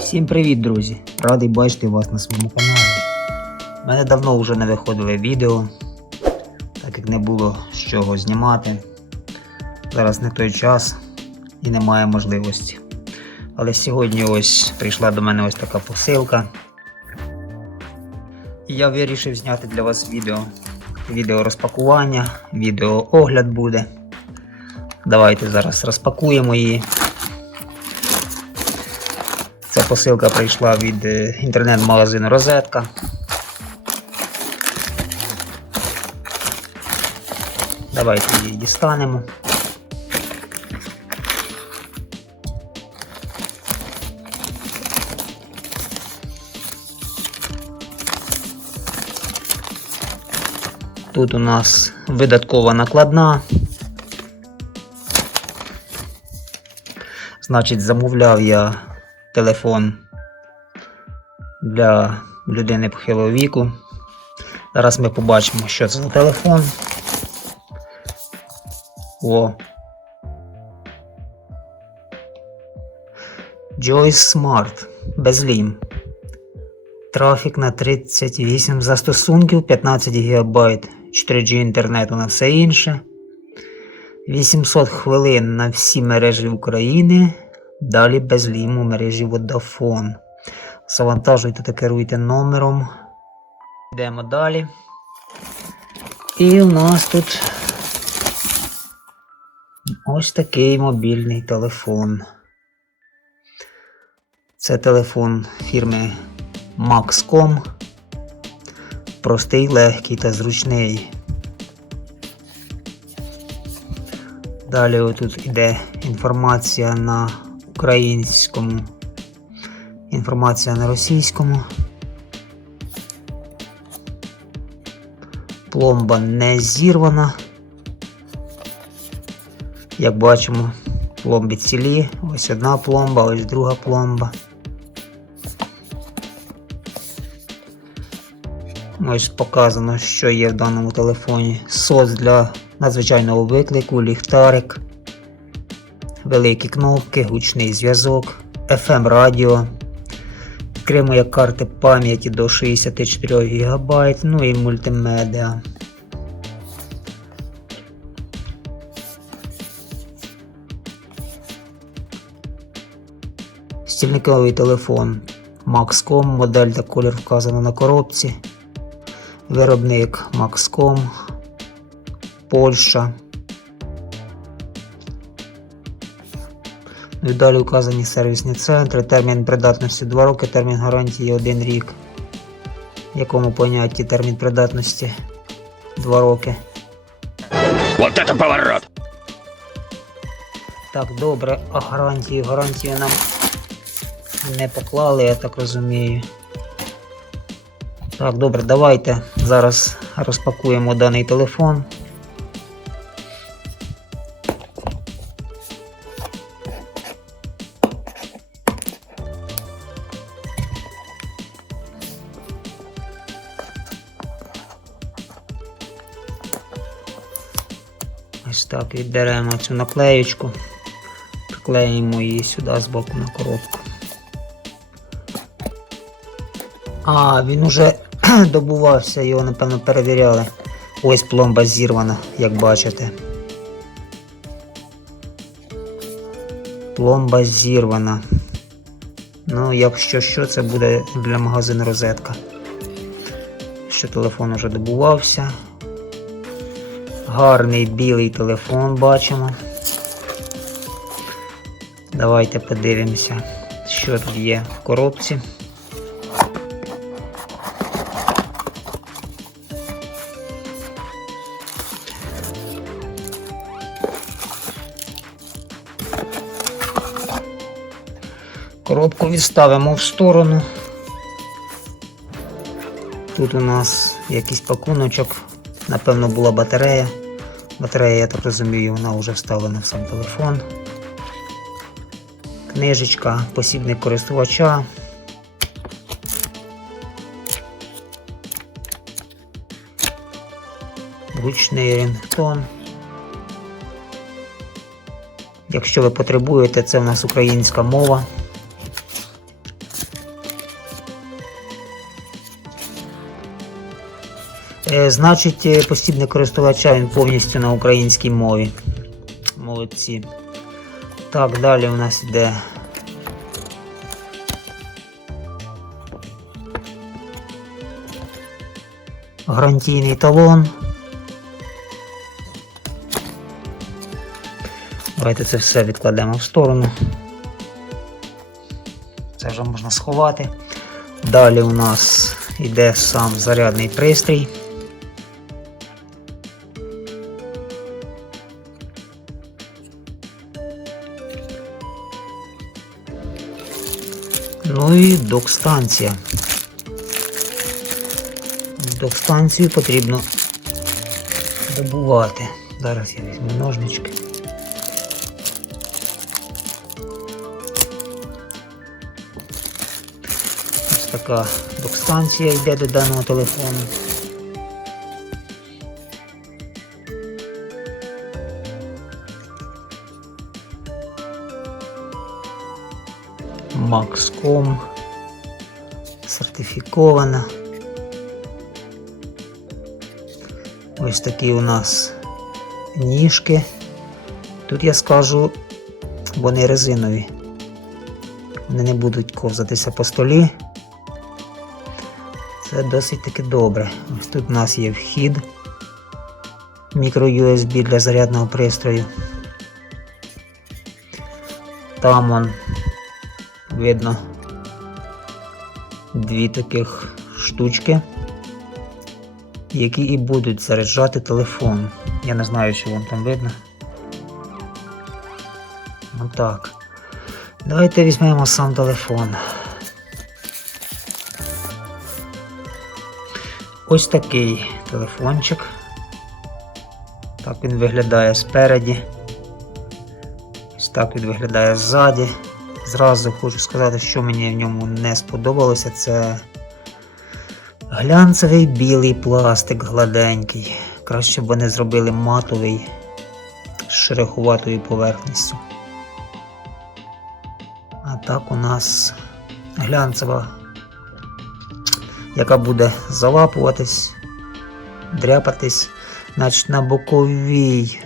Всім привіт, друзі! Радий бачити вас на своєму каналі. У мене давно вже не виходили відео, так як не було з чого знімати. Зараз не той час і немає можливості. Але сьогодні ось прийшла до мене ось така посилка. І я вирішив зняти для вас відео. Відео розпакування, відео огляд буде. Давайте зараз розпакуємо її. Посилка прийшла від е, інтернет-магазину Розетка. Давайте її дістанемо. Тут у нас видаткова накладна. Значить, замовляв я телефон для людини похилого віку. Зараз ми побачимо, що це за телефон. О. Joyce Smart. Безлім. Трафік на 38 застосунків, 15 ГБ 4G інтернету на все інше. 800 хвилин на всі мережі України. Далі безлім у мережі Vodafone. Завантажуйте та керуйте номером. Йдемо далі. І у нас тут ось такий мобільний телефон. Це телефон фірми Maxcom. Простий, легкий та зручний. Далі тут іде інформація на українському, інформація на російському. Пломба не зірвана. Як бачимо, пломби цілі. Ось одна пломба, ось друга пломба. Ось показано, що є в даному телефоні. СОС для надзвичайного виклику, ліхтарик, великі кнопки, гучний зв'язок, FM радіо, окремо карти пам'яті до 64 ГБ, ну і мультимедіа. Стільниковий телефон Maxcom, модель та колір вказано на коробці. Виробник Maxcom, Польща. Ну і далі вказані сервісні центри, термін придатності 2 роки, термін гарантії 1 рік. В якому понятті термін придатності 2 роки. Вот это поворот! Так, добре, а гарантію, гарантію нам не поклали, я так розумію. Так, добре, давайте зараз розпакуємо даний телефон. Так відберемо цю наклеєчку, приклеїмо її сюди з боку на коробку. А, він уже добувався, його напевно перевіряли. Ось пломба зірвана, як бачите. Пломба зірвана. Ну, якщо що, це буде для магазину розетка. Що телефон уже добувався. Гарний білий телефон бачимо. Давайте подивимося, що тут є в коробці. Коробку відставимо в сторону. Тут у нас якийсь пакуночок, напевно, була батарея. Батарея, я так розумію, вона вже вставлена в сам телефон. Книжечка, посібник користувача. Гучний рингтон. Якщо ви потребуєте, це в нас українська мова. Значить, е, посібник користувача він повністю на українській мові. Молодці. Так, далі у нас йде. Гарантійний талон. Давайте це все відкладемо в сторону. Це вже можна сховати. Далі у нас йде сам зарядний пристрій. Ну і док-станція. Док-станцію потрібно добувати. Зараз я візьму ножнички. Ось така док-станція йде до даного телефону. Maxcom сертифікована. Ось такі у нас ніжки. Тут я скажу, вони резинові. Вони не будуть ковзатися по столі. Це досить таки добре. Ось тут у нас є вхід мікро USB для зарядного пристрою. Там он видно дві таких штучки, які і будуть заряджати телефон. Я не знаю, що вам там видно. Отак. Давайте візьмемо сам телефон. Ось такий телефончик. Так він виглядає спереді. Ось так він виглядає ззаді. Зразу хочу сказати, що мені в ньому не сподобалося, це глянцевий білий пластик гладенький. Краще б вони зробили матовий з шероховатою поверхністю. А так у нас глянцева, яка буде залапуватись, дряпатись. Значить, на боковій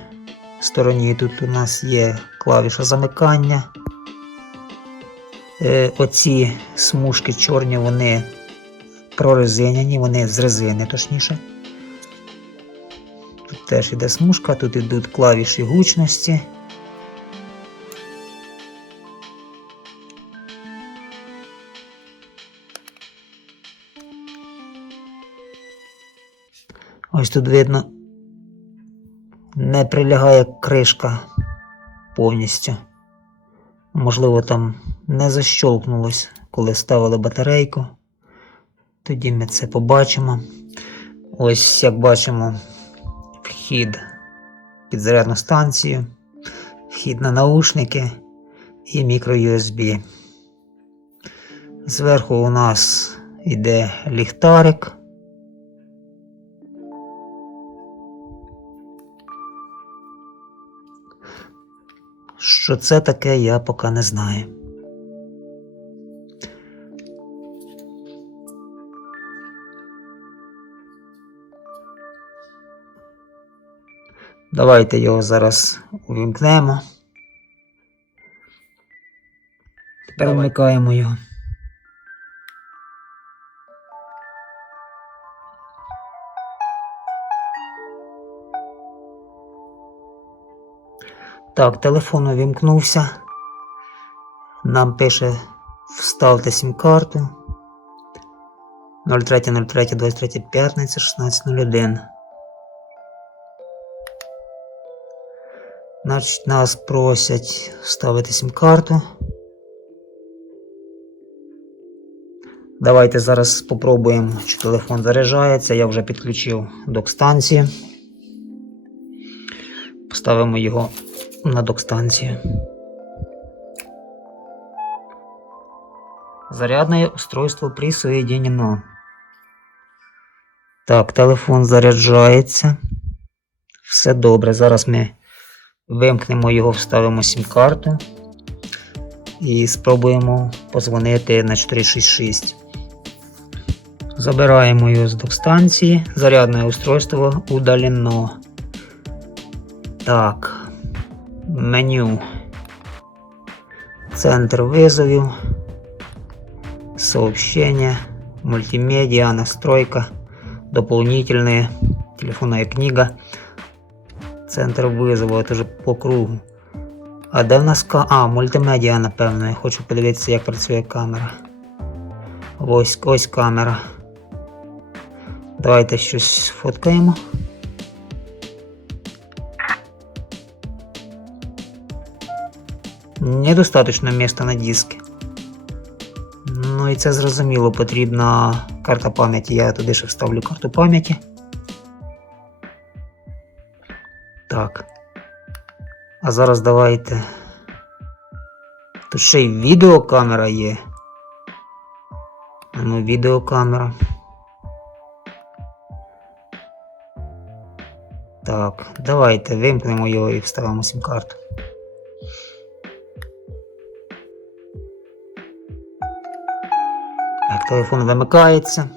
стороні тут у нас є клавіша замикання. Е, оці смужки чорні, вони прорезиняні, вони з резини, точніше. Тут теж іде смужка, тут йдуть клавіші гучності. Ось тут видно, не прилягає кришка повністю. Можливо, там не защолкнулось, коли ставили батарейку. Тоді ми це побачимо. Ось, як бачимо, вхід під зарядну станцію, вхід на наушники і мікро USB. Зверху у нас йде ліхтарик. Що це таке, я поки не знаю. Давайте його зараз увімкнемо. Тепер вмикаємо його. Так, телефон увімкнувся. Нам пише вставте сім-карту. 03.03.23 п'ятниця 16.01. Значить, нас просять вставити сім-карту. Давайте зараз спробуємо, чи телефон заряджається. Я вже підключив док-станцію. Поставимо його на док-станцію. Зарядное устройство присоединено. Так, телефон заряджається. Все добре. Зараз ми вимкнемо його, вставимо сім-карту і спробуємо позвонити на 466. Забираємо його з док-станції. Зарядне устройство удалено. Так. Меню. Центр вызовів. Сообщения. Мультимедиа. Настройка. Дополнительные. Телефонная книга. Центр визову. Это вже по кругу. А де в нас ка... А, мультимедіа, напевно. Я хочу подивитися, як працює камера. Ось, ось камера. Давайте щось сфоткаємо. Недостаточно місця на дискі. Ну і це зрозуміло, потрібна карта пам'яті. Я туди ще вставлю карту пам'яті. Так. А зараз давайте. Тут ще й відеокамера є. Ну, відеокамера. Так, давайте вимкнемо його і вставимо сім-карту. Так, телефон вимикається.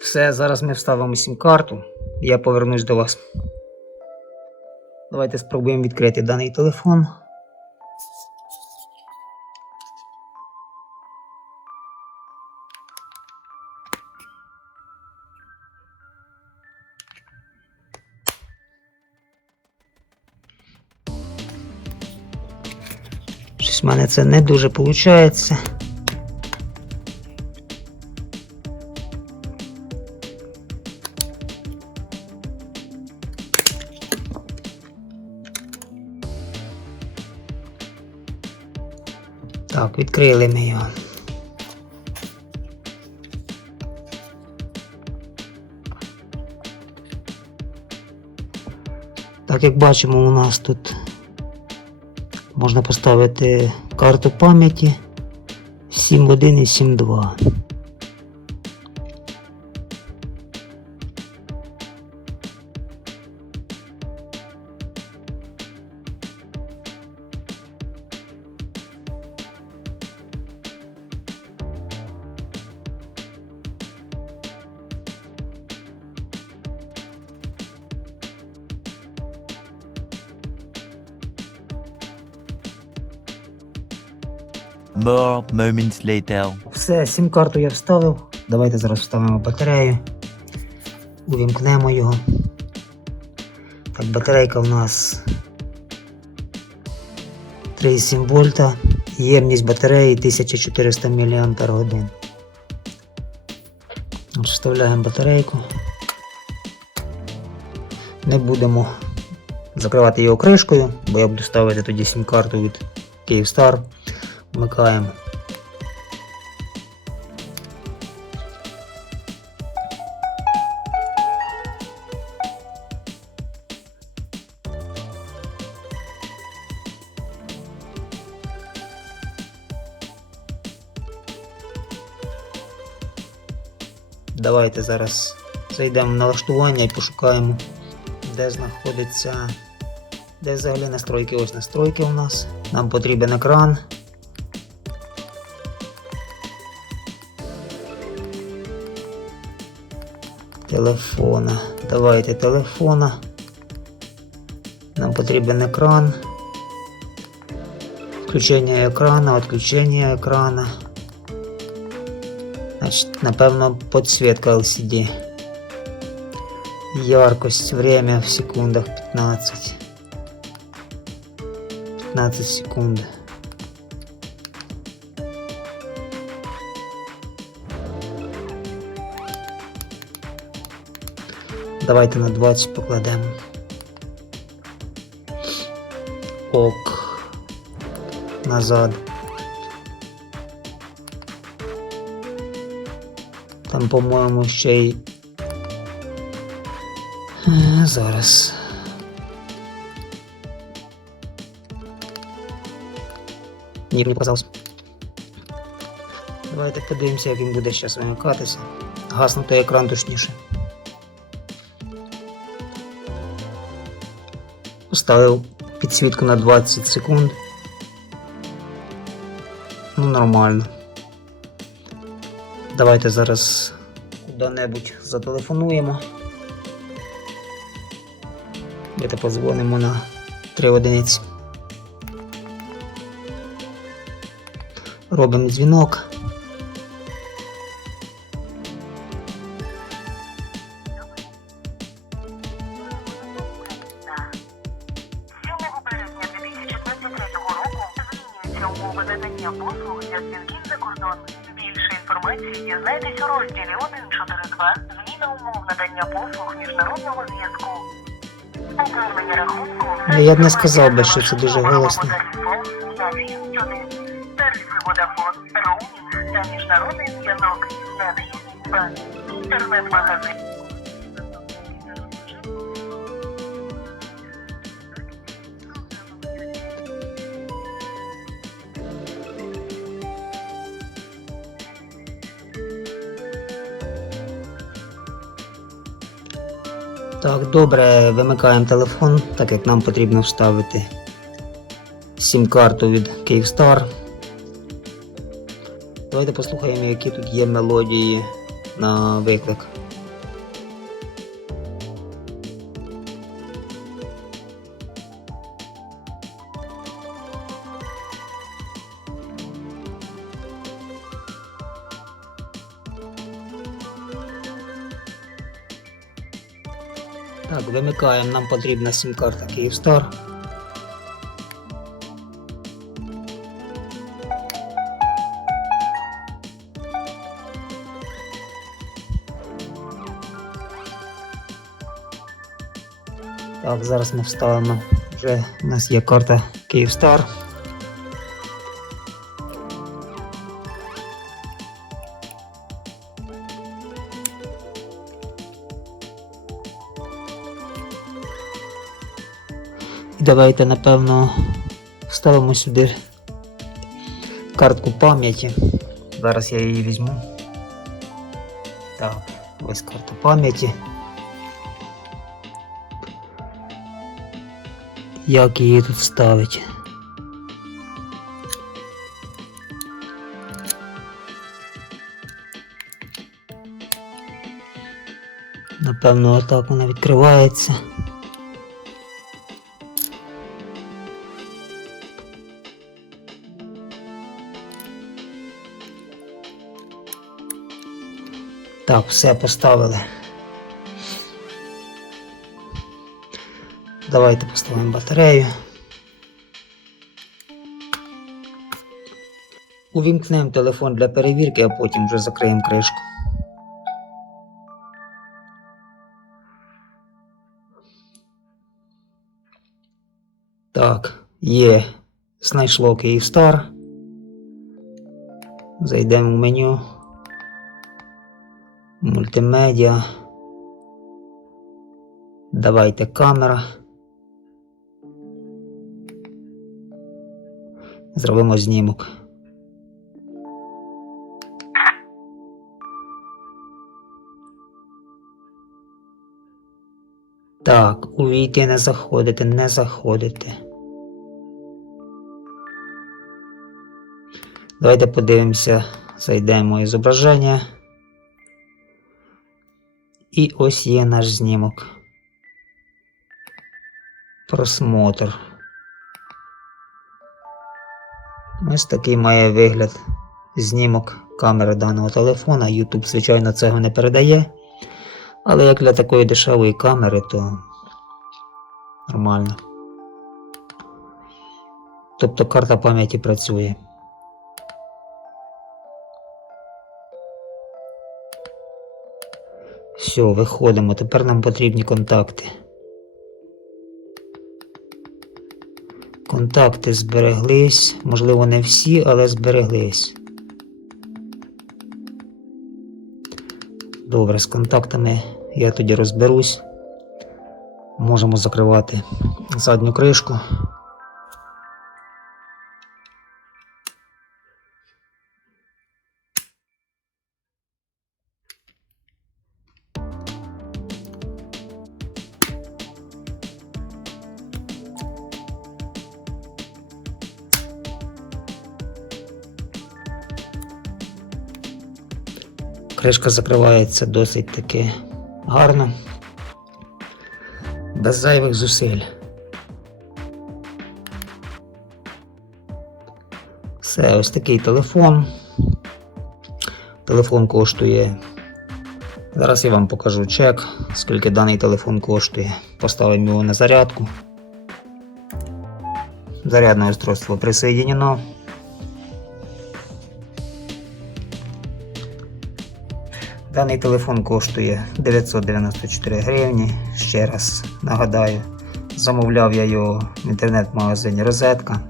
Все, зараз ми вставимо сім-карту. Я повернусь до вас. Давайте спробуємо відкрити даний телефон. Щось в мене це не дуже виходить. Відкрили ми його. Так як бачимо, у нас тут можна поставити карту пам'яті 7.1 і 7.2. More moments later. Все, сім-карту я вставив. Давайте зараз вставимо батарею. Увімкнемо його. Так, батарейка у нас 3,7 вольта. Ємність батареї 1400 мАч. Вставляємо батарейку. Не будемо закривати його кришкою, бо я буду ставити тоді сім-карту від Kyivstar. Вмикаємо. Давайте зараз зайдемо в налаштування і пошукаємо, де знаходиться. Де взагалі настройки? Ось настройки у нас. Нам потрібен екран. Телефона. Давайте телефона. Нам потрібен екран. Включення екрана, відключення екрана. Значит, напевно, подсветка LCD. Яркость, время в секундах 15. 15 секунд. Давайте на 20 покладемо. Ок. Назад. Там, по-моєму, ще й. Е, Зараз. Ні, мені показалось. Давайте подивимося, як він буде зараз вимикатися. Гаснути екран точніше. Поставив підсвітку на 20 секунд. Ну, нормально. Давайте зараз куди-небудь зателефонуємо. Давайте позвонимо на 3 одиниці. Робимо дзвінок. Змінюються надання послуг для дзвінків за кордон. Більше інформації дізнайтесь у розділі 142 Зміна умов надання послуг міжнародного зв'язку. Оформлення рахунку. Я б не сказав би, що це дуже голосно. Тарифи Vodafone, роумінг та міжнародний зв'язок. Надається інтернет-магазин. Так, добре, вимикаємо телефон, так як нам потрібно вставити сім-карту від Kyivstar. Давайте послухаємо, які тут є мелодії на виклик. Так, вимикаємо, нам потрібна сім-карта Київстар. Так, зараз ми вставимо. Вже у нас є карта Kyivstar. Давайте, напевно, вставимо сюди картку пам'яті. Зараз я її візьму. Так, ось карта пам'яті. Як її тут вставити? Напевно, отак вона відкривається. Так, все поставили. Давайте поставимо батарею. Увімкнемо телефон для перевірки, а потім вже закриємо кришку. Так, є. Знайшло Kyivstar. Зайдемо в меню. Мультимедіа. Давайте камера. Зробимо знімок. Так, увійти не заходити, не заходити. Давайте подивимося, зайдемо зображення. І ось є наш знімок. Просмотр. Ось такий має вигляд знімок камери даного телефона. YouTube, звичайно, цього не передає. Але як для такої дешевої камери, то нормально. Тобто карта пам'яті працює. Все, виходимо. Тепер нам потрібні контакти. Контакти збереглись. Можливо, не всі, але збереглись. Добре, з контактами я тоді розберусь. Можемо закривати задню кришку. Кришка закривається досить таки гарно. Без зайвих зусиль. Все, ось такий телефон. Телефон коштує. Зараз я вам покажу чек, скільки даний телефон коштує. Поставимо його на зарядку. Зарядне устройство присоединено. Даний телефон коштує 994 гривні. Ще раз нагадаю, замовляв я його в інтернет-магазині Розетка.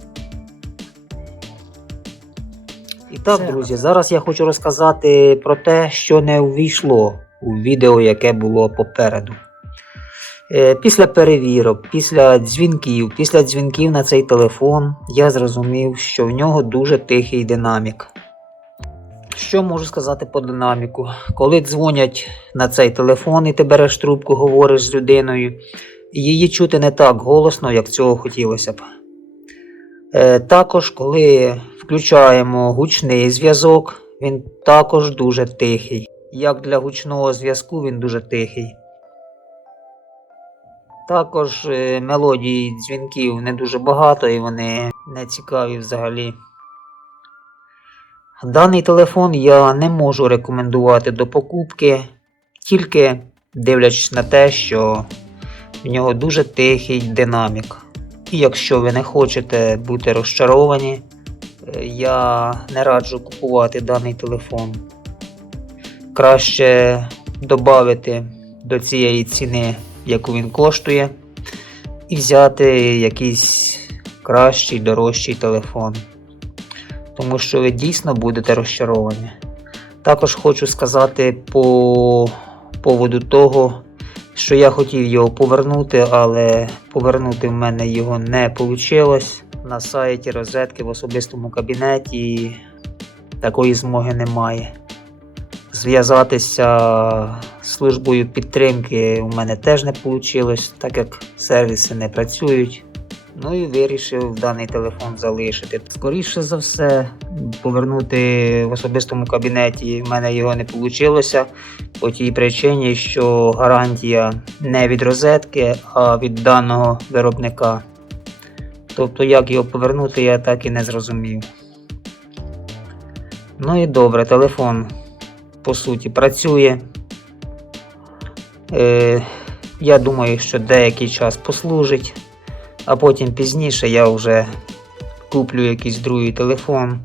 І так, друзі, зараз я хочу розказати про те, що не увійшло у відео, яке було попереду. Е, Після перевірок, після дзвінків, після дзвінків на цей телефон я зрозумів, що в нього дуже тихий динамік. Що можу сказати по динаміку? Коли дзвонять на цей телефон і ти береш трубку, говориш з людиною, її чути не так голосно, як цього хотілося б. Е, також, коли включаємо гучний зв'язок, він також дуже тихий. Як для гучного зв'язку, він дуже тихий. Також е, мелодій дзвінків не дуже багато і вони не цікаві взагалі. Даний телефон я не можу рекомендувати до покупки, тільки дивлячись на те, що в нього дуже тихий динамік. І якщо ви не хочете бути розчаровані, е, я не раджу купувати даний телефон. Краще додати до цієї ціни, яку він коштує, і взяти якийсь кращий, дорожчий телефон. Тому що ви дійсно будете розчаровані. Також хочу сказати по поводу того, що я хотів його повернути, але повернути в мене його не вийшло. На сайті розетки в особистому кабінеті такої змоги немає. Зв'язатися з службою підтримки у мене теж не вийшло, так як сервіси не працюють. Ну і вирішив даний телефон залишити. Скоріше за все, повернути в особистому кабінеті в мене його не вийшло по тій причині, що гарантія не від розетки, а від даного виробника. Тобто, як його повернути, я так і не зрозумів. Ну і добре, телефон по суті працює. Е, я думаю, що деякий час послужить, а потім пізніше я вже куплю якийсь другий телефон.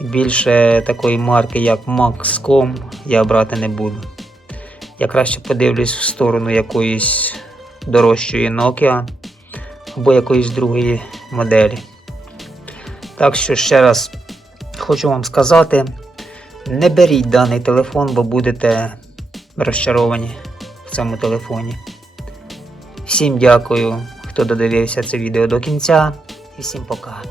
Більше такої марки, як Maxcom, я брати не буду. Я краще подивлюсь в сторону якоїсь дорожчої Nokia або якоїсь другої моделі. Так що ще раз хочу вам сказати, не беріть даний телефон, бо будете розчаровані в цьому телефоні. Всім дякую, хто додивився це відео до кінця, і всім пока.